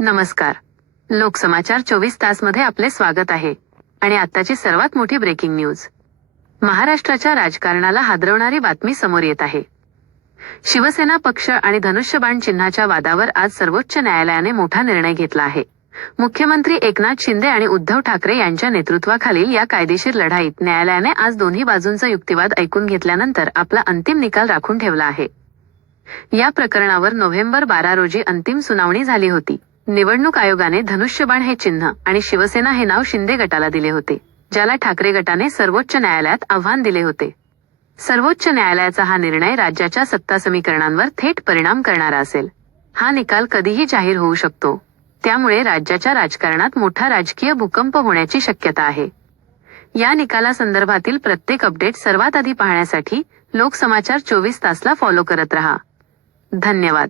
नमस्कार. लोकसमाचार चोवीस तासमध्ये आपले स्वागत आहे. आणि आताची सर्वात मोठी ब्रेकिंग न्यूज महाराष्ट्राच्या राजकारणाला हादरवणारी बातमी समोर येत आहे. शिवसेना पक्ष आणि धनुष्यबाण चिन्हाच्या वादावर आज सर्वोच्च न्यायालयाने मोठा निर्णय घेतला आहे. मुख्यमंत्री एकनाथ शिंदे आणि उद्धव ठाकरे यांच्या नेतृत्वाखालील या कायदेशीर लढाईत न्यायालयाने आज दोन्ही बाजूंचा युक्तिवाद ऐकून घेतल्यानंतर आपला अंतिम निकाल राखून ठेवला आहे. या प्रकरणावर नोव्हेंबर बारा रोजी अंतिम सुनावणी झाली होती. निवडणूक आयोगाने धनुष्यबाण हे चिन्ह आणि शिवसेना हे नाव शिंदे गटाला दिले होते ज्याला ठाकरे गटाने सर्वोच्च न्यायालयात आव्हान दिले होते. सर्वोच्च न्यायालयाचा हा निर्णय राज्याच्या सत्ता समीकरणांवर थेट परिणाम करणारा असेल. हा निकाल कधीही जाहीर होऊ शकतो. त्यामुळे राज्याच्या राजकारणात मोठा राजकीय भूकंप होण्याची शक्यता आहे. या निकालासंदर्भातील प्रत्येक अपडेट सर्वात आधी पाहण्यासाठी लोकसमाचार चोवीस तासला फॉलो करत रहा. धन्यवाद.